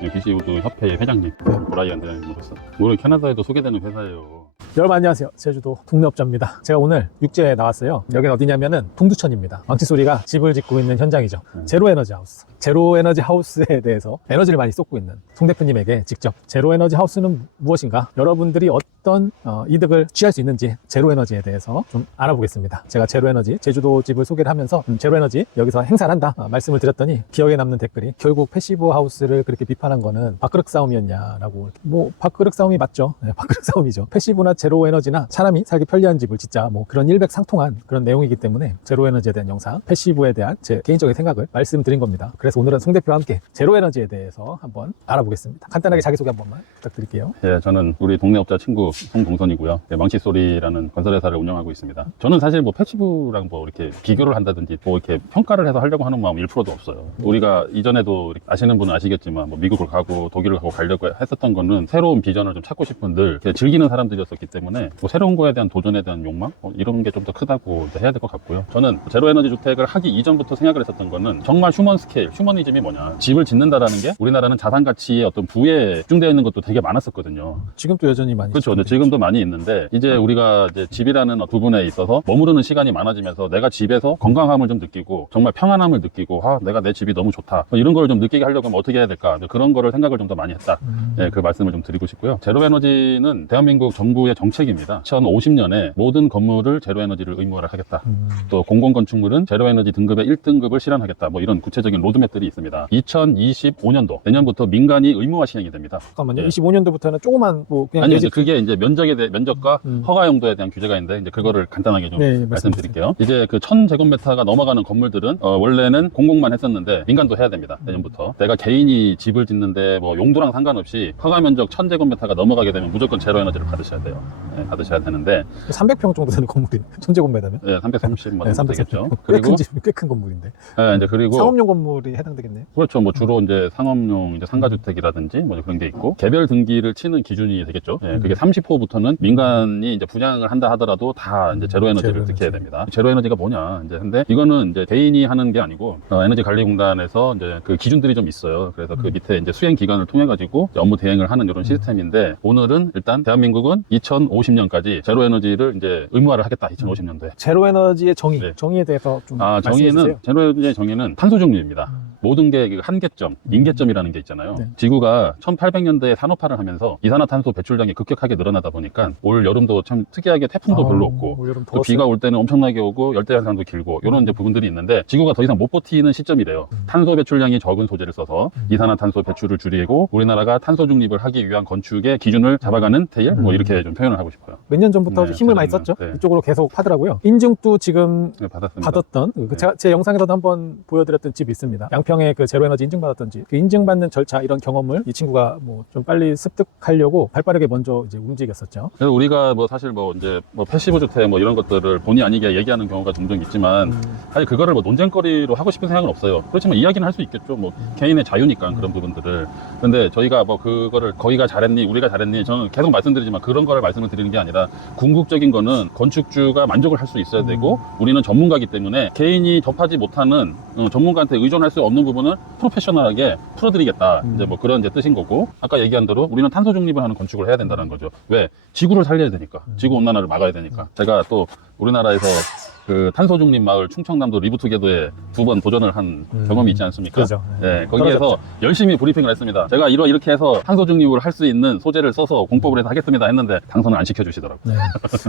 BC우드 협회의 회장님, 브라이언 회장님으로서 오늘 캐나다에도 소개되는 회사예요. 여러분 안녕하세요. 제주도 동네업자입니다. 제가 오늘 육지에 나왔어요. 여기는 어디냐면은 동두천입니다. 망치 소리가 집을 짓고 있는 현장이죠. 제로에너지 하우스. 제로에너지 하우스에 대해서 에너지를 많이 쏟고 있는 송 대표님에게 직접 제로에너지 하우스는 무엇인가, 여러분들이 어떤 이득을 취할 수 있는지 제로에너지에 대해서 좀 알아보겠습니다. 제가 제로에너지 제주도 집을 소개를 하면서 제로에너지 여기서 행사를 한다 말씀을 드렸더니 기억에 남는 댓글이, 결국 패시브 하우스를 그렇게 비판한 거는 밥그릇 싸움이었냐라고. 뭐 밥그릇 싸움이 맞죠. 네, 밥그릇 싸움이죠. 패시브나 제로에너지나 사람이 살기 편리한 집을 짓자, 뭐 그런 일맥상통한 그런 내용이기 때문에 제로에너지에 대한 영상, 패시브에 대한 제 개인적인 생각을 말씀드린 겁니다. 그래서 오늘은 송 대표와 함께 제로에너지에 대해서 한번 알아보겠습니다. 간단하게 자기소개 한 번만 부탁드릴게요. 예, 저는 우리 동네업자 친구 송동선이고요. 망치소리라는 건설회사를 운영하고 있습니다. 저는 사실 뭐 패시브랑 뭐 이렇게 비교를 한다든지 뭐 이렇게 평가를 해서 하려고 하는 마음 1%도 없어요. 우리가 이전에도 아시는 분은 아시겠지만 뭐 미국을 가고 독일을 가고 가려고 했었던 거는 새로운 비전을 좀 찾고 싶은, 늘 즐기는 사람들이었었기 때문에 뭐 새로운 거에 대한 도전에 대한 욕망 이런 게 좀 더 크다고 해야 될 것 같고요. 저는 제로에너지 주택을 하기 이전부터 생각을 했었던 거는 정말 휴먼 스케일, 휴머니즘이 뭐냐, 집을 짓는다라는 게 우리나라는 자산 가치의 어떤 부에 집중되어 있는 것도 되게 많았었거든요. 지금도 여전히 많이 그렇죠. 근데 지금도 많이 있는데, 이제 우리가 이제 집이라는 부분에 있어서 머무르는 시간이 많아지면서 내가 집에서 건강함을 좀 느끼고 정말 평안함을 느끼고, 내가 내 집이 너무 좋다, 이런 걸 좀 느끼게 하려고 하면 어떻게 해야 될까, 그런 거를 생각을 좀 더 많이 했다. 예, 그 말씀을 좀 드리고 싶고요. 제로에너지는 대한민국 정부의 정책입니다. 2050년에 모든 건물을 제로에너지를 의무화하겠다. 또 공공건축물은 제로에너지 등급의 1등급을 실현하겠다. 뭐 이런 구체적인 로드맵들이 있습니다. 2025년도 내년부터 민간이 의무화 시행이 됩니다. 잠깐만요. 예. 25년도부터는 조그만 뭐 그냥 아니요, 내 집- 그게 이제 면적과 허가 용도에 대한 규제가 있는데, 이제 그거를 간단하게 좀 네, 말씀드릴게요. 이제 그 1000제곱미터가 넘어가는 건물들은 원래는 공공만 했었는데 민간도 해야 됩니다. 내년부터. 내가 개인이 집을 짓는데 뭐 용도랑 상관없이 허가 면적 1000제곱미터가 넘어가게 되면 무조건 제로에너지를 받으셔야 돼요. 네, 받으셔야 되는데, 300평 정도 되는 건물이 1000제곱미터면? 네, 330 뭐 네, 되겠죠. 300평. 그리고 꽤 큰 건물인데. 네, 이제 그리고 상업용 건물이 해당되겠네요. 그렇죠. 뭐 주로 이제 상업용 이제 상가주택이라든지 뭐 그런 게 있고, 개별 등기를 치는 기준이 되겠죠. 예, 그게 30호부터는 민간이 이제 분양을 한다 하더라도 다 이제 제로에너지를 제로에너지. 지켜야 됩니다. 제로에너지가 뭐냐, 이제 근데 이거는 이제 개인이 하는 게 아니고 에너지관리공단에서 이제 그 기준들이 좀 있어요. 그래서 그 밑에 이제 수행 기관을 통해 가지고 업무 대행을 하는 이런 시스템인데, 오늘은 일단 대한민국은 2050년까지 제로에너지를 이제 의무화를 하겠다. 2050년도에. 제로에너지의 정의, 네. 정의에 대해서 좀 말씀해 정의는, 주세요. 제로에너지의 정의는 탄소중립입니다. 모든 게 그 한계점, 임계점이라는 게 있잖아요. 네. 지구가 1800년대에 산업화를 하면서 이산화탄소 배출량이 급격하게 늘어나다 보니까 올 여름도 참 특이하게 태풍도 별로 없고, 올 여름 또 더웠어요. 비가 올 때는 엄청나게 오고 열대현상도 길고, 이런 이제 부분들이 있는데, 지구가 더 이상 못 버티는 시점이래요. 탄소 배출량이 적은 소재를 써서 이산화탄소 배출을 줄이고 우리나라가 탄소 중립을 하기 위한 건축의 기준을 잡아가는 테일, 뭐 이렇게 좀 표현을 하고 싶어요. 몇 년 전부터 네, 힘을 많이 저는, 썼죠. 네. 이쪽으로 계속 하더라고요. 인증도 지금 네, 받았습니다. 받았던, 네. 제 영상에서도 한번 보여드렸던 집이 있습니다. 양평에 그 제로에너지 인증받았던 집. 그 인증받는 절차, 이런 경험을 이 친구가 뭐 좀 빨리 습득하려고 발빠르게 먼저 이제 움직였었죠. 그래서 우리가 뭐 사실 뭐 이제 뭐 패시브 주택 뭐 이런 것들을 본의 아니게 얘기하는 경우가 종종 있지만, 사실 그거를 뭐 논쟁거리로 하고 싶은 생각은 없어요. 그렇지만 이야기는 할 수 있겠죠. 뭐 개인의 자유니까 그런 부분들을. 근데 저희가 뭐 그거를 거기가 잘했니 우리가 잘했니, 저는 계속 말씀드리지만 그런 거를 말씀을 드리는 게 아니라, 궁극적인 거는 건축주가 만족을 할 수 있어야 되고, 우리는 전문가이기 때문에 개인이 접하지 못하는 전문가한테 의존할 수 없는 부분을 프로페셔널하게 풀어드리겠다. 이제 뭐 그런 이제 뜻인 거고, 아까 얘기한 대로 우리는 탄소 중립을 하는 건축을 해야 된다는 거죠. 왜? 지구를 살려야 되니까. 지구 온난화를 막아야 되니까. 제가 또 우리나라에서 그 탄소 중립 마을 충청남도 리부투게더에 2번 도전을 한 경험이 있지 않습니까? 그렇죠. 네, 거기에서 열심히 브리핑을 했습니다. 제가 이렇게 해서 탄소 중립을 할 수 있는 소재를 써서 공법을 해서 하겠습니다 했는데, 당선을 안 시켜주시더라고요. 네.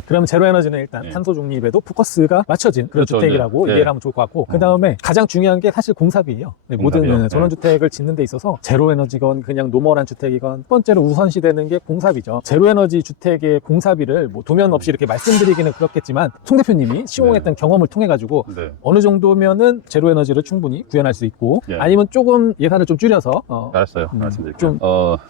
그럼 제로에너지는 일단 네. 탄소 중립에도 포커스가 맞춰진 그런 그렇죠, 주택이라고 네. 이해를 하면 좋을 것 같고, 그 다음에 가장 중요한 게 사실 공사비예요. 네, 모든 공사비요? 전원주택을 짓는 데 있어서 제로에너지건 그냥 노멀한 주택이건 첫 번째로 우선시되는 게 공사비죠. 제로에너지 주택의 공사비를 뭐 도면 없이 이렇게 말씀드리기는 그렇겠지만, 송 대표님이 시공했던 경험을 통해 가지고 네. 어느 정도면은 제로에너지를 충분히 구현할 수 있고, 예. 아니면 조금 예산을 좀 줄여서 알았어요. 말씀드릴게요. 좀-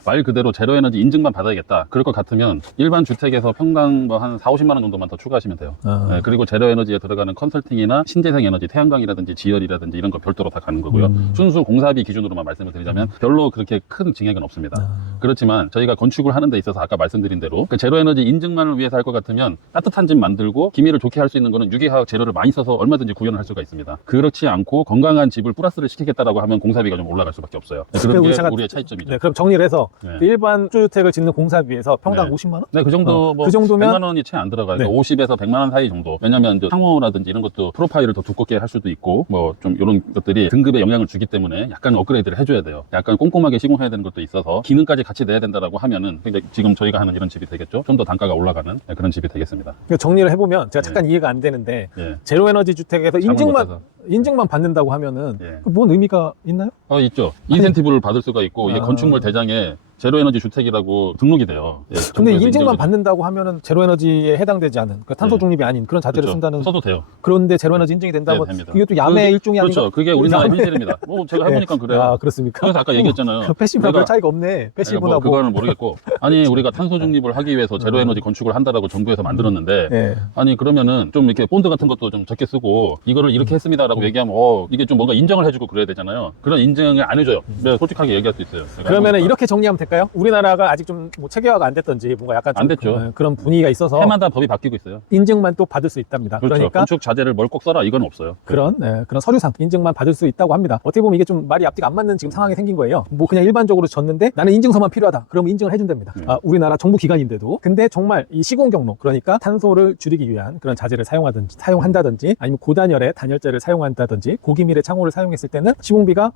말 그대로 제로에너지 인증만 받아야겠다. 그럴 것 같으면 일반 주택에서 평당 뭐 한 4, 50만 원 정도만 더 추가하시면 돼요. 네, 그리고 제로에너지에 들어가는 컨설팅이나 신재생에너지, 태양광이라든지 지열이라든지 이런 거 별도로 다 가는 거고요. 순수 공사비 기준으로만 말씀을 드리자면 별로 그렇게 큰 증액은 없습니다. 그렇지만 저희가 건축을 하는 데 있어서 아까 말씀드린 대로 그 제로에너지 인증만을 위해서 할 것 같으면 따뜻한 집 만들고 기밀 공사비를 좋게 할 수 있는 거는 유기화학 재료를 많이 써서 얼마든지 구현을 할 수가 있습니다. 그렇지 않고 건강한 집을 플러스를 시키겠다라고 하면 공사비가 좀 올라갈 수밖에 없어요. 네, 그런 게 우리의 차이점이죠. 네, 그럼 정리를 해서 네. 그 일반 주택을 짓는 공사비에서 평당 네. 50만 원? 네, 그 정도 뭐 그 정도면 100만 원이 채 안 들어가요. 네. 50에서 100만 원 사이 정도. 왜냐면 이제 창호라든지 이런 것도 프로파일을 더 두껍게 할 수도 있고 뭐 좀 이런 것들이 등급에 영향을 주기 때문에 약간 업그레이드를 해줘야 돼요. 약간 꼼꼼하게 시공해야 되는 것도 있어서 기능까지 같이 내야 된다라고 하면은 굉장히 지금 저희가 하는 이런 집이 되겠죠. 좀 더 단가가 올라가는 네, 그런 집이 되겠습니다. 그러니까 정리를 해보면 제가 잠깐 이해가 안 되는데 예. 제로에너지 주택에서 못해서. 인증만 받는다고 하면은 예. 뭔 의미가 있나요? 있죠. 인센티브를 받을 수가 있고 이게 아. 건축물 대장에 제로에너지 주택이라고 등록이 돼요. 예, 근데 정부에서 인증만 인정을- 받는다고 하면은 제로에너지에 해당되지 않은 그러니까 탄소 네. 중립이 아닌 그런 자재를 그렇죠. 쓴다는 써도 돼요. 그런데 제로에너지 인증이 된다면 네, 됩니다. 이게 또 야매 일종이 아닌가? 그렇죠. 그게 우리나라 야매. 현실입니다. 뭐 제가 해보니까 그래요. 아, 그렇습니까? 그래서 아까 얘기했잖아요. 그 패시브랑 내가- 별 차이가 없네. 뭐 패시브나 뭐. 그거는 모르겠고 아니 우리가 탄소 중립을 하기 위해서 제로에너지 건축을 한다라고 정부에서 만들었는데 예. 아니 그러면은 좀 이렇게 본드 같은 것도 좀 적게 쓰고 이거를 이렇게 했습니다라고 얘기하면 이게 좀 뭔가 인정을 해주고 그래야 되잖아요. 그런 인증을 안 해줘요. 네, 솔직하게 얘기할 수 있어요. 제가 그러면은 해보니까. 이렇게 정리하면 될까요? 우리나라가 아직 좀 뭐 체계화가 안 됐던지 뭔가 약간 좀 안 됐죠. 그런 분위기가 있어서 해마다 법이 바뀌고 있어요. 인증만 또 받을 수 있답니다. 그렇죠. 그러니까 건축 자재를 뭘 꼭 써라 이건 없어요. 그런 서류상 인증만 받을 수 있다고 합니다. 어떻게 보면 이게 좀 말이 앞뒤가 안 맞는 지금 상황이 생긴 거예요. 뭐 그냥 일반적으로 졌는데 나는 인증서만 필요하다. 그러면 인증을 해준답니다. 우리나라 정부 기관인데도. 근데 정말 이 시공 경로 그러니까 탄소를 줄이기 위한 그런 자재를 사용한다든지 아니면 고단열의 단열재를 사용한다든지 고기밀의 창호를 사용했을 때는 시공비가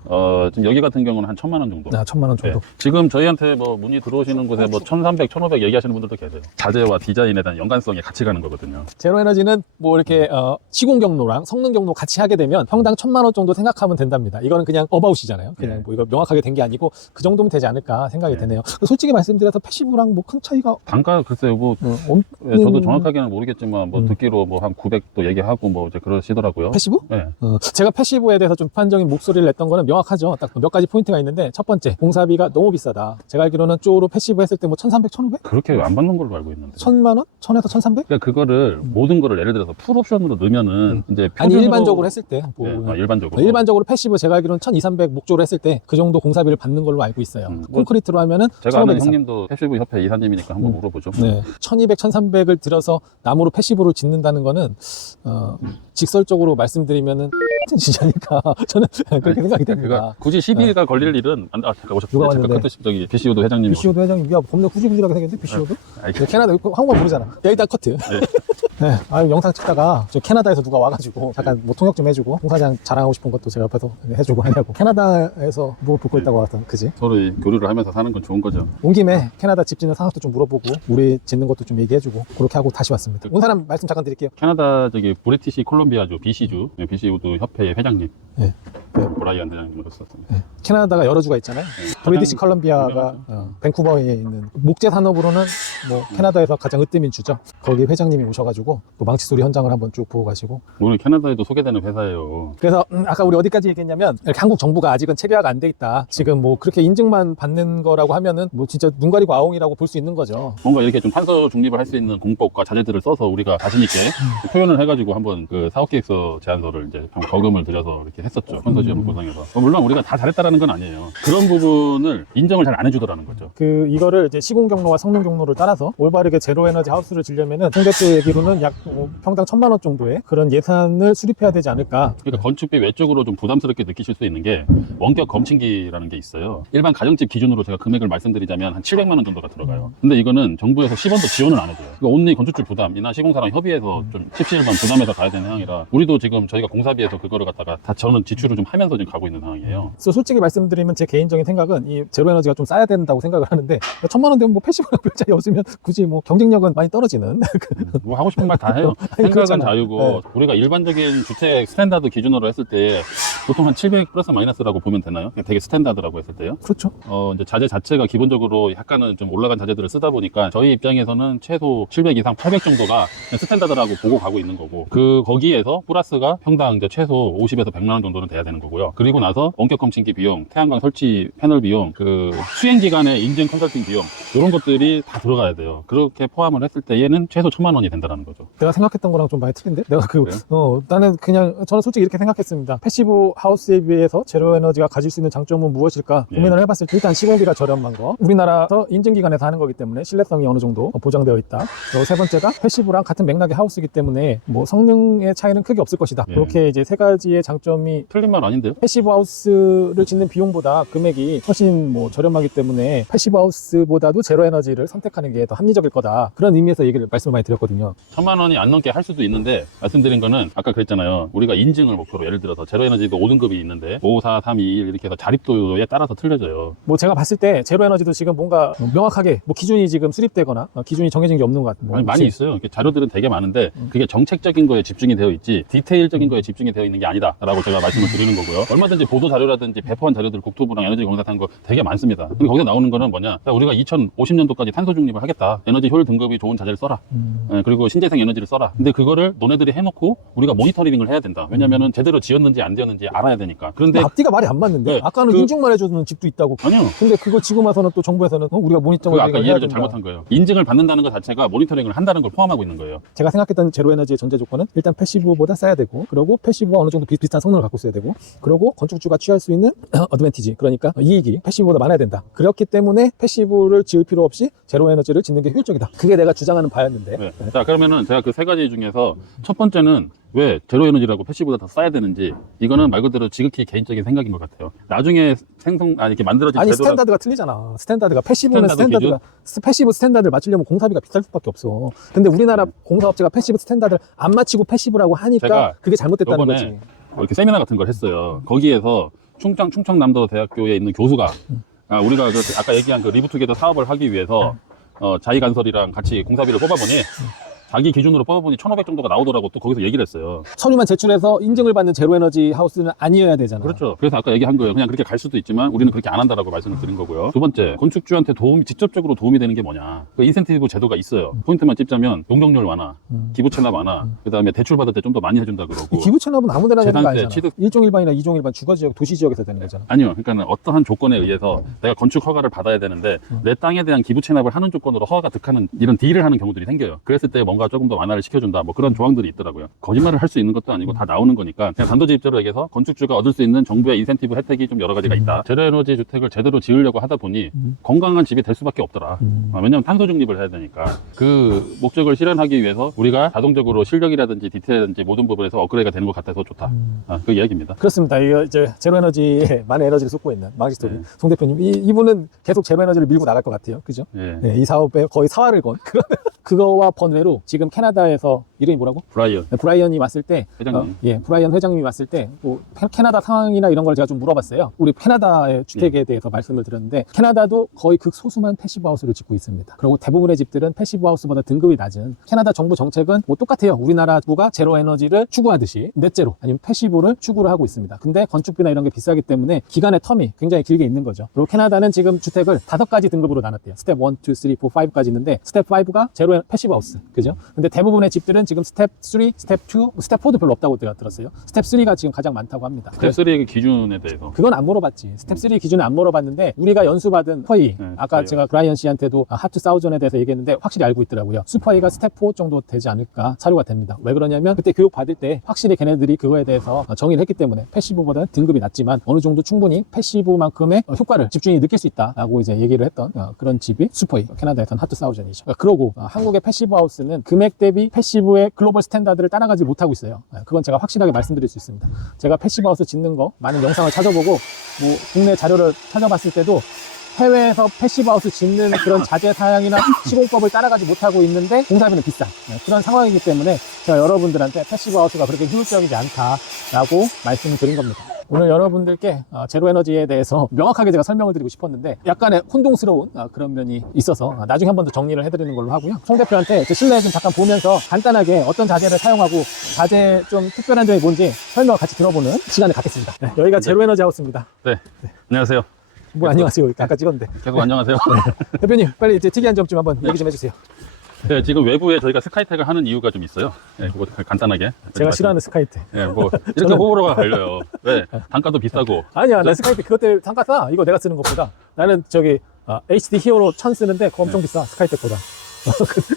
지금 여기 같은 경우는 한 1,000만 원 정도. 1,000만 원 정도. 네. 지금 저희한테 뭐 문의 들어오시는 곳에 뭐 1,300, 1,500 얘기하시는 분들도 계세요. 자재와 디자인에 대한 연관성이 같이 가는 거거든요. 제로에너지는 뭐 이렇게 시공 경로랑 성능 경로 같이 하게 되면 평당 1,000만 원 정도 생각하면 된답니다. 이거는 그냥 어바웃이잖아요. 그냥 네. 뭐 이거 명확하게 된 게 아니고 그 정도면 되지 않을까 생각이 네. 되네요. 솔직히 말씀드려서 패시브랑 뭐 큰 차이가 단가 글쎄요 뭐 예, 저도 정확하게는 모르겠지만 뭐 듣기로 뭐 한 900도 얘기하고 뭐 이제 그러시더라고요. 패시브? 네. 제가 패시브에 대해서 좀 비판적인 목소리를 냈던 거는 명확하죠. 딱 몇 가지 포인트가 있는데 첫 번째 공사비가 너무 비싸다. 제가 알기로는 쪽으로 패시브 했을 때 뭐 1,300, 1,500? 그렇게 안 받는 걸로 알고 있는데. 1,000만 원? 1,000에서 1,300? 그러니까 그거를 모든 거를 예를 들어서 풀옵션으로 넣으면은 이제 아니 표준으로- 일반적으로 했을 때 뭐, 네, 일반적으로. 일반적으로 패시브 제가 알기로는 1,200, 300 목조로 했을 때 그 정도 공사비를 받는 걸로 알고 있어요. 뭐 콘크리트로 하면은 제가 아는 1,500 이상. 형님도 패시브 협회 이사님이니까 한번 물어보죠. 네. 1,200, 1,300을 들여서 나무로 패시브를 짓는다는 거는 직설적으로 말씀드리면은 진짜니까 저는 그렇게 생각이 됩니다. 그러니까 굳이 시비가 걸릴 일은 잠깐 오셨어요. 누가 왔는데? 저기 BCO도 회장님. BCO도 회장님, 야, 겁나 후지부지하게 생겼는데, BCO도? 캐나다, 한국말 모르잖아. 야, 일단 커트. 네. 영상 찍다가, 저 캐나다에서 누가 와가지고, 잠깐 뭐 통역 좀 해주고, 공사장 자랑하고 싶은 것도 제가 옆에서 해주고 하냐고. 캐나다에서 뭐 붙고 있다고 하던 그지? 서로 이 교류를 하면서 사는 건 좋은 거죠. 온 김에 캐나다 집 짓는 상황도 좀 물어보고, 우리 짓는 것도 좀 얘기해주고, 그렇게 하고 다시 왔습니다. 온 사람 말씀 잠깐 드릴게요. 캐나다 저기 브리티시 콜롬비아주 BC주 BCO도 협회의 회장님 네. 브라이언 회장님으로 썼습니다. 네. 캐나다가 여러 주가 있잖아요. 브리티시 컬럼비아가 밴쿠버에 있는 목재 산업으로는 뭐 캐나다에서 가장 으뜸인 주죠. 거기 회장님이 오셔가지고 또 망치 소리 현장을 한번 쭉 보고 가시고. 오늘 캐나다에도 소개되는 회사예요. 그래서 아까 우리 어디까지 얘기했냐면 이렇게 한국 정부가 아직은 체계화가 안 돼 있다. 지금 뭐 그렇게 인증만 받는 거라고 하면은 뭐 진짜 눈 가리고 아웅이라고 볼 수 있는 거죠. 뭔가 이렇게 좀 탄소 중립을 할 수 있는 공법과 자재들을 써서 우리가 자신 있게 표현을 해가지고 한번 그 사업계획서 제안서를 이제 좀 거금을 들여서 이렇게 했었죠. 컨소시엄을 구성해서. 물론 우리가 다 잘했다라는 건 아니에요. 그런 부분을 인정을 잘 안 해주더라는 거죠. 이거를 이제 시공 경로와 성능 경로를 따라서 올바르게 제로 에너지 하우스를 지려면은 송 대표 얘기로는 약 평당 1,000만 원 정도의 그런 예산을 수립해야 되지 않을까. 그러니까 건축비 외적으로 좀 부담스럽게 느끼실 수 있는 게 원격 검침기라는 게 있어요. 일반 가정집 기준으로 제가 금액을 말씀드리자면 한 700만 원 정도가 들어가요. 근데 이거는 정부에서 10원도 지원을 안 해줘요. 그러니까 온리 건축주 부담이나 시공사랑 협의해서 좀 십시일반 부담해서 가야 되는 상황이라 우리도 지금 저희가 공사비에서 그거를 갖다가 다 저는 지출을 좀 하면서 지금 가고 있는 상황이에요. 그래서 솔직히 말씀드리면 제 개인적인 생각은 이 제로 에너지가 좀 싸야 된다고 생각을 하는데 1,000만 원 되면 뭐 패시브랑 별 차이 없으면 굳이 뭐 경쟁력은 많이 떨어지는 뭐 하고 싶은 말 다 해요. 아니, 생각은 그렇잖아. 자유고 네. 우리가 일반적인 주택 스탠다드 기준으로 했을 때 보통 한 700 플러스 마이너스라고 보면 되나요? 그냥 되게 스탠다드라고 했을 때요. 그렇죠. 이제 자재 자체가 기본적으로 약간은 좀 올라간 자재들을 쓰다 보니까 저희 입장에서는 최소 700 이상 800 정도가 그냥 스탠다드라고 보고 가고 있는 거고 거기에서 플러스가 평당 이제 최소 50에서 100만 원 정도는 돼야 되는 거고요. 그리고 나서 원격 검침기 비용, 태양광 설치 패널 비용, 그 수행 기간의 인증 컨설팅 비용 이런 것들이 다 들어가야 돼요. 그렇게 포함을 했을 때에는 최소 1,000만 원이 된다는 거죠. 내가 생각했던 거랑 좀 많이 틀린데? 내가 그래요? 나는 그냥 저는 솔직히 이렇게 생각했습니다. 패시브 하우스에 비해서 제로 에너지가 가질 수 있는 장점은 무엇일까 고민을 해봤을 때 일단 시공비가 저렴한 거, 우리나라에서 인증기관에서 하는 거기 때문에 신뢰성이 어느 정도 보장되어 있다. 그리고 세 번째가 패시브랑 같은 맥락의 하우스이기 때문에 뭐 성능의 차이는 크게 없을 것이다. 그렇게 이제 세 가지의 장점이, 틀린 말 아닌데요? 패시브 하우스를 짓는 비용보다 금액이 훨씬 뭐 저렴하기 때문에 패시브 하우스보다도 제로 에너지를 선택하는 게 더 합리적일 거다. 그런 의미에서 말씀을 많이 드렸거든요. 1,000만 원이 안 넘게 할 수도 있는데, 말씀드린 거는 아까 그랬잖아요. 우리가 인증을 목표로, 예를 들어서 제로 에너지도 5등급이 있는데 5, 4, 3, 2, 1 이렇게 해서 자립도에 따라서 틀려져요. 뭐 제가 봤을 때 제로 에너지도 지금 뭔가 명확하게 뭐 기준이 지금 수립되거나 기준이 정해진 게 없는 것 같아요. 아니, 많이 있어요. 이렇게 자료들은 되게 많은데 그게 정책적인 거에 집중이 되어 있지 디테일적인 거에 집중이 되어 있는 게 아니다라고 제가 말씀을 드리는 거고요. 얼마든지 보도 자료라든지 배포한 자료들 국토부랑 에너지공사한 거 되게 많습니다. 근데 거기서 나오는 거는 뭐냐? 야, 우리가 2050년도까지 탄소 중립을 하겠다. 에너지 효율 등급이 좋은 자재를 써라. 그리고 신재생 에너지를 써라. 근데 그거를 너네들이 해놓고 우리가 모니터링을 해야 된다. 왜냐면은 제대로 지었는지 안 지었는지 알아야 되니까. 그런데 앞뒤가 말이 안 맞는데 네, 아까는 인증만 해주는 집도 있다고. 아니요. 근데 그거 지금 와서는 또 정부에서는 우리가 모니터링을 아까 해야 이해를 좀 된다. 잘못한 거예요. 인증을 받는다는 것 자체가 모니터링을 한다는 걸 포함하고 있는 거예요. 제가 생각했던 제로 에너지의 전제 조건은 일단 패시브보다 싸야 되고, 그리고 패시브와 어느 정도 비슷한 성능을 갖고 있어야 되고, 그리고 건축주가 취할 수 있는 어드밴티지, 그러니까 이익이 패시브보다 많아야 된다. 그렇기 때문에 패시브를 지을 필요 없이 제로 에너지를 짓는 게 효율적이다. 그게 내가 주장하는 바였는데. 네. 자, 그러면은 제가 그 세 가지 중에서 첫 번째는 왜 제로 에너지라고 패시브보다 더 싸야 되는지, 이거는 말 그대로 지극히 개인적인 생각인 것 같아요. 나중에 이렇게 만들어진 아니, 제도라... 스탠다드가 틀리잖아. 스탠다드가 패시브는 스탠다드 스탠다드가 패시브 스탠다드를 맞추려면 공사비가 비쌀 수밖에 없어. 근데 우리나라 공사업체가 패시브 스탠다드를 안 맞추고 패시브라고 하니까 제가 그게 잘못됐다는 요번에 거지. 이렇게 세미나 같은 걸 했어요. 거기에서 충청남도 대학교에 있는 교수가 우리가 아까 얘기한 그 리브투게더 사업을 하기 위해서 자의간설이랑 같이 공사비를 뽑아보니 자기 기준으로 뽑아보니 1,500 정도가 나오더라고. 또 거기서 얘기를 했어요. 서류만 제출해서 인증을 받는 제로에너지 하우스는 아니어야 되잖아. 그렇죠. 그래서 아까 얘기한 거예요. 그냥 그렇게 갈 수도 있지만 우리는 그렇게 안 한다라고 말씀을 드린 거고요. 두 번째, 건축주한테 직접적으로 도움이 되는 게 뭐냐. 그 인센티브 제도가 있어요. 포인트만 찝자면 용적률 완화, 기부 체납 완화, 그 다음에 대출 받을 때 좀 더 많이 해준다 그러고. 이 기부 체납은 아무데나 되는 거 재산세, 아니잖아. 취득... 1종 1반이나 2종 1반 주거지역, 도시지역에서 되는 거잖아. 아니요. 그러니까 어떠한 조건에 의해서 내가 건축 허가를 받아야 되는데 내 땅에 대한 기부 체납을 하는 조건으로 허가가 득하는 이런 딜을 하는 경우들이 생겨요. 그랬을 때 뭔가 조금 더 완화를 시켜준다. 뭐 그런 조항들이 있더라고요. 거짓말을 할 수 있는 것도 아니고 다 나오는 거니까 그냥 단도직입적으로 얘기해서 건축주가 얻을 수 있는 정부의 인센티브 혜택이 좀 여러 가지가 있다. 제로에너지 주택을 제대로 지으려고 하다 보니 건강한 집이 될 수밖에 없더라. 왜냐하면 탄소 중립을 해야 되니까. 그 목적을 실현하기 위해서 우리가 자동적으로 실력이라든지 디테일이라든지 모든 부분에서 업그레이드가 되는 것 같아서 좋다. 그 이야기입니다. 그렇습니다. 이제 제로에너지에 많은 에너지를 쏟고 있는 망지스토리 네. 송 대표님. 이분은 계속 제로에너지를 밀고 나갈 것 같아요. 그죠? 예. 네, 이 사업에 거의 사활을 건. 그거와 번외로 지금 캐나다에서 이름이 뭐라고? 브라이언 브라이언이 왔을 때, 회장님. 브라이언 회장님이 왔을 때, 뭐, 캐나다 상황이나 이런 걸 제가 좀 물어봤어요. 우리 캐나다의 주택에 대해서 말씀을 드렸는데, 캐나다도 거의 극소수만 패시브 하우스를 짓고 있습니다. 그리고 대부분의 집들은 패시브 하우스보다 등급이 낮은, 캐나다 정부 정책은 뭐 똑같아요. 우리나라 정부가 제로 에너지를 추구하듯이 넷제로 아니면 패시브를 추구를 하고 있습니다. 근데 건축비나 이런 게 비싸기 때문에 기간의 텀이 굉장히 길게 있는 거죠. 그리고 캐나다는 지금 주택을 5가지 등급으로 나눴대요. 스텝 1, 2, 3, 4, 5까지 있는데, 스텝 5가 제로 패시브 하우스. 그죠? 근데 대부분의 집들은 지금 스텝 3, 스텝 2, 스텝 4도 별로 없다고 들었어요. 스텝 3가 지금 가장 많다고 합니다. 스텝 3의 기준에 대해서 그건 안 물어봤지. 스텝 3 기준은 안 물어봤는데 우리가 연수받은 슈퍼이, 아까 제가 브라이언 씨한테도 하트 사우전에 대해서 얘기했는데 확실히 알고 있더라고요. 슈퍼이가 스텝 4 정도 되지 않을까 사료가 됩니다. 왜 그러냐면 그때 교육 받을 때 확실히 걔네들이 그거에 대해서 정의를 했기 때문에 패시브보다는 등급이 낮지만 어느 정도 충분히 패시브만큼의 효과를 집주인이 느낄 수 있다라고 이제 얘기를 했던 그런 집이 슈퍼이, 캐나다에서는 하트 사우전이죠. 그러고 한국의 패시브 하우스는 금액 대비 패시브의 글로벌 스탠다드를 따라가지 못하고 있어요. 그건 제가 확실하게 말씀드릴 수 있습니다. 제가 패시브 하우스 짓는 거 많은 영상을 찾아보고 뭐 국내 자료를 찾아봤을 때도 해외에서 패시브 하우스 짓는 그런 자재 사양이나 시공법을 따라가지 못하고 있는데 공사비는 비싼 그런 상황이기 때문에 제가 여러분들한테 패시브 하우스가 그렇게 효율적이지 않다라고 말씀을 드린 겁니다. 오늘 여러분들께 제로에너지에 대해서 명확하게 제가 설명을 드리고 싶었는데 약간의 혼동스러운 그런 면이 있어서 나중에 한 번 더 정리를 해드리는 걸로 하고요. 송 대표한테 제 실내 좀 잠깐 보면서 간단하게 어떤 자재를 사용하고 자재 좀 특별한 점이 뭔지 설명을 같이 들어보는 시간을 갖겠습니다. 네, 여기가 제로에너지 하우스입니다. 네. 안녕하세요. 뭐 안녕하세요. 아까 찍었는데. 계속 안녕하세요. 네. 대표님 빨리 이제 특이한 점 좀 한번 얘기 좀 해주세요. 네, 지금 외부에 저희가 스카이텍을 하는 이유가 좀 있어요. 네, 그거 간단하게. 제가 싫어하는 스카이텍. 네, 뭐 이렇게 호불호가 갈려요. 왜? 단가도 비싸고. 아니야, 나 스카이텍 그것 때문에 단가 싸. 이거 내가 쓰는 것보다. 나는 저기 HD 히어로 1000 쓰는데 그거 엄청 비싸. 스카이텍보다.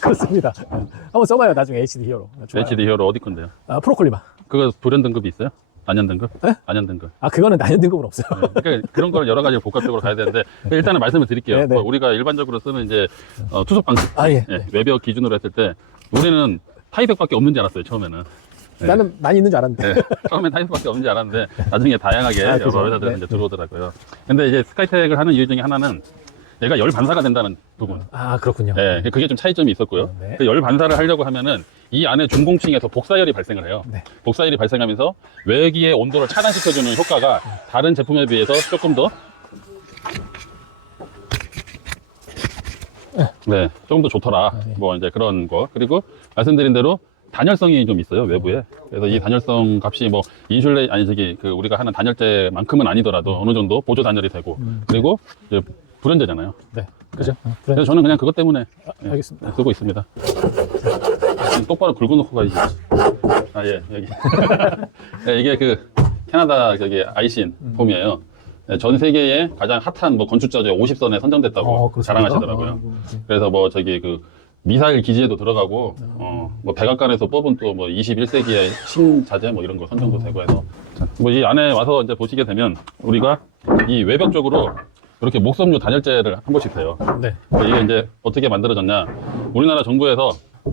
그렇습니다. 한번 써봐요. 나중에 HD 히어로. 좋아요. HD 히어로 어디 건데요? 프로콜리마. 그거 브랜드 등급이 있어요? 단연 등급? 네? 단연 등급. 아, 그거는 단연 등급은 없어요. 그러니까 그런 걸 여러 가지 복합적으로 가야 되는데 일단은 말씀을 드릴게요. 네, 네. 뭐 우리가 일반적으로 쓰는 이제 투석 방식, 아, 예. 외벽 기준으로 했을 때 우리는 타이백밖에 없는 줄 알았어요 처음에는. 네. 나는 많이 있는 줄 알았는데. 네. 처음엔 타이백밖에 없는 줄 알았는데 나중에 다양하게 아, 그죠. 여러 회사들이 네. 이제 들어오더라고요. 근데 이제 스카이텍을 하는 이유 중에 하나는 얘가 열 반사가 된다는 부분. 아, 그렇군요. 네, 그게 좀 차이점이 있었고요. 네. 그 열 반사를 하려고 하면은 이 안에 중공층에서 복사열이 발생을 해요. 네. 복사열이 발생하면서 외기의 온도를 차단시켜주는 효과가 다른 제품에 비해서 조금 더 조금 더 좋더라. 네. 뭐 이제 그런 거. 그리고 말씀드린 대로 단열성이 좀 있어요, 외부에. 그래서 이 단열성 값이 뭐 우리가 하는 단열재만큼은 아니더라도 어느 정도 보조 단열이 되고 그리고 이제 불연제잖아요. 네. 그죠? 그래서 저는 그냥 그것 때문에 알겠습니다. 쓰고 있습니다. 똑바로 긁어놓고 가야지. 아, 예, 여기. 네, 이게 그 캐나다 저기 아이신 폼이에요. 네, 전 세계에 가장 핫한 뭐 건축자재 50선에 선정됐다고 그렇습니까? 자랑하시더라고요. 그래서 뭐 저기 그 미사일 기지에도 들어가고 뭐 백악관에서 뽑은 또 뭐 21세기의 신자재 뭐 이런 거 선정도 되고 해서 뭐 이 안에 와서 이제 보시게 되면 우리가 이 외벽 쪽으로 이렇게 목섬유 단열재를 한 번씩 돼요. 네. 이게 이제 어떻게 만들어졌냐? 우리나라 정부에서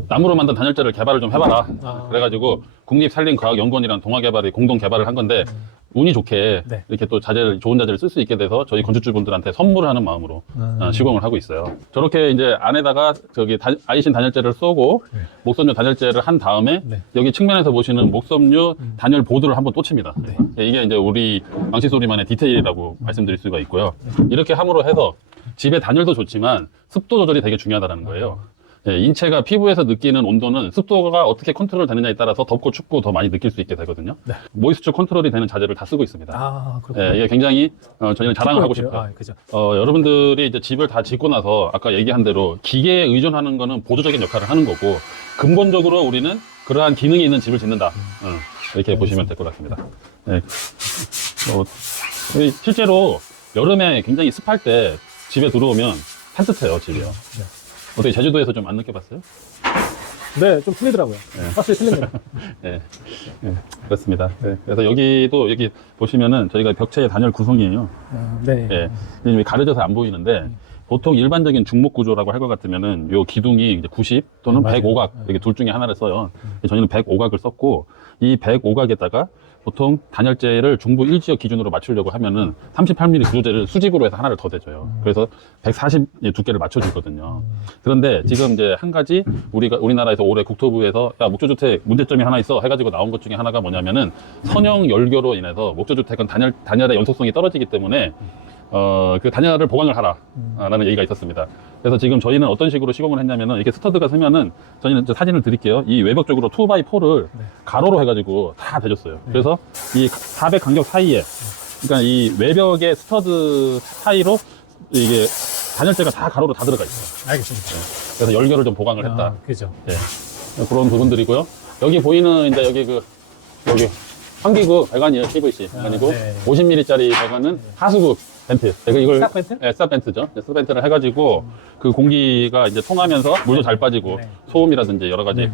나무로 만든 단열재를 개발을 좀 해봐라. 그래가지고 국립산림과학연구원이랑 동아개발이 공동 개발을 한 건데 운이 좋게 네. 이렇게 또 좋은 자재를 쓸 수 있게 돼서 저희 건축주분들한테 선물을 하는 마음으로 시공을 하고 있어요. 저렇게 이제 안에다가 저기 아이신 단열재를 쏘고 목섬유 단열재를 한 다음에 네. 여기 측면에서 보시는 목섬유 단열 보드를 한번 또 칩니다. 이게 이제 우리 망치소리만의 디테일이라고 말씀드릴 수가 있고요. 이렇게 함으로 해서 집의 단열도 좋지만 습도 조절이 되게 중요하다는 거예요. 인체가 피부에서 느끼는 온도는 습도가 어떻게 컨트롤 되느냐에 따라서 덥고 춥고 더 많이 느낄 수 있게 되거든요. 네. 모이스처 컨트롤이 되는 자재를 다 쓰고 있습니다. 아, 그렇군요. 이게 굉장히 저희는 자랑을 하고 싶어요. 아, 그죠. 여러분들이 이제 집을 다 짓고 나서 아까 얘기한 대로 기계에 의존하는 거는 보조적인 역할을 하는 거고 근본적으로 우리는 그러한 기능이 있는 집을 짓는다. 이렇게 보시면 될 것 같습니다. 네. 실제로 여름에 굉장히 습할 때 집에 들어오면 산뜻해요, 집이요. 네. 어떻게 제주도에서 좀 안 느껴봤어요? 네, 좀 틀리더라고요. 확실히 틀립니다. 네. 네, 그렇습니다. 네. 그래서 여기 보시면은 저희가 벽체의 단열 구성이에요. 네. 예. 이게 가려져서 안 보이는데 보통 일반적인 중목 구조라고 할 것 같으면은 요 기둥이 이제 90 또는 맞아요. 105각 이게 둘 중에 하나를 써요. 저희는 105각을 썼고 이 105각에다가 보통 단열재를 중부 1지역 기준으로 맞추려고 하면은 38mm 구조재를 수직으로 해서 하나를 더 대줘요. 그래서 140 두께를 맞춰주거든요. 그런데 지금 이제 한 가지 우리나라에서 올해 국토부에서 야, 목조주택 문제점이 하나 있어 해가지고 나온 것 중에 하나가 뭐냐면은 선형 열교로 인해서 목조주택은 단열의 연속성이 떨어지기 때문에 그 단열을 보강을 하라 라는 얘기가 있었습니다. 그래서 지금 저희는 어떤 식으로 시공을 했냐면은 이렇게 스터드가 서면은 저희는 이제 사진을 드릴게요. 이 외벽 쪽으로 2x4를 가로로 해가지고 다 대줬어요. 그래서 이 400 간격 사이에 그러니까 이 외벽의 스터드 사이로 이게 단열재가 다 가로로 다 들어가 있어요. 알겠습니다. 그래서 열결을 좀 보강을 했다. 아, 그죠. 예. 그런 부분들이고요. 여기 보이는 이제 여기 환기구 배관이에요. PVC 배관이고 네. 50mm짜리 배관은 하수구 벤트. 이걸 스탑 벤트? 네, 스탑 벤트죠. 스탑 벤트를 해가지고 그 공기가 이제 통하면서 물도 잘 빠지고 네. 소음이라든지 여러 가지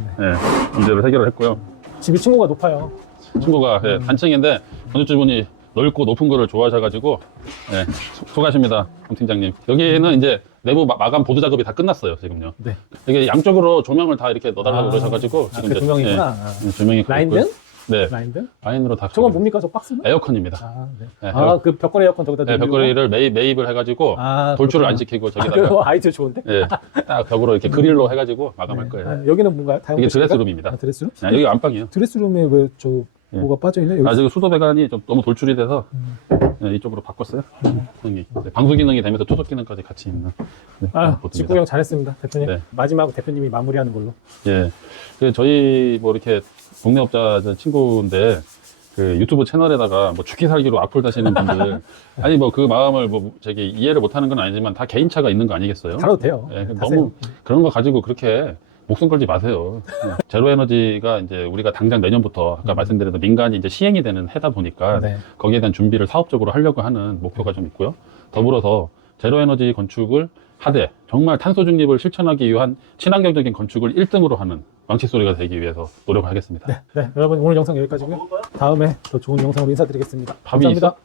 문제를 해결을 했고요. 집이 층고가 높아요. 친구가 단층인데 건축주분이 넓고 높은 거를 좋아하셔가지고 수고하십니다, 홍 팀장님. 여기는 이제 내부 마감 보드 작업이 다 끝났어요, 지금요. 네. 이게 양쪽으로 조명을 다 이렇게 넣어달라고 그러셔가지고 지금 그 조명이구나. 조명이 라인등? 네, 라인등? 라인으로 다. 저건 뭡니까, 저 박스는? 에어컨입니다. 아, 네. 네, 그 벽걸이 에어컨 저기다 네, 두고. 벽걸이를 매입을 해가지고 돌출을 안 시키고 저기다가 그거 아이디어 좋은데? 딱 벽으로 이렇게 그릴로 해가지고 마감할 거예요. 아, 여기는 뭔가요? 이게 드레스룸입니다. 아, 드레스룸? 여기 안방이에요. 드레스룸에 왜 뭐가 빠져있네? 여기. 지금 수도 배관이 좀 너무 돌출이 돼서 이쪽으로 바꿨어요. 기능이. 방수 기능이 되면서 투석 기능까지 같이 있는. 집 구경 잘했습니다, 대표님. 네. 마지막 대표님이 마무리하는 걸로. 예. 저희 뭐 이렇게 동네 업자 친구인데 그 유튜브 채널에다가 뭐 죽기 살기로 악플 다시는 분들 아니 뭐 그 마음을 이해를 못하는 건 아니지만 다 개인차가 있는 거 아니겠어요? 다뤄도 돼요. 예, 다세요. 너무 그런 거 가지고 그렇게 목숨 걸지 마세요. 제로 에너지가 이제 우리가 당장 내년부터 아까 말씀드린 민간이 이제 시행이 되는 해다 보니까 네. 거기에 대한 준비를 사업적으로 하려고 하는 목표가 좀 있고요. 더불어서 제로 에너지 건축을 하되 정말 탄소 중립을 실천하기 위한 친환경적인 건축을 1등으로 하는 왕칫소리가 되기 위해서 노력하겠습니다. 네, 여러분 오늘 영상 여기까지고요. 다음에 더 좋은 영상으로 인사드리겠습니다. 밥이 감사합니다. 있어?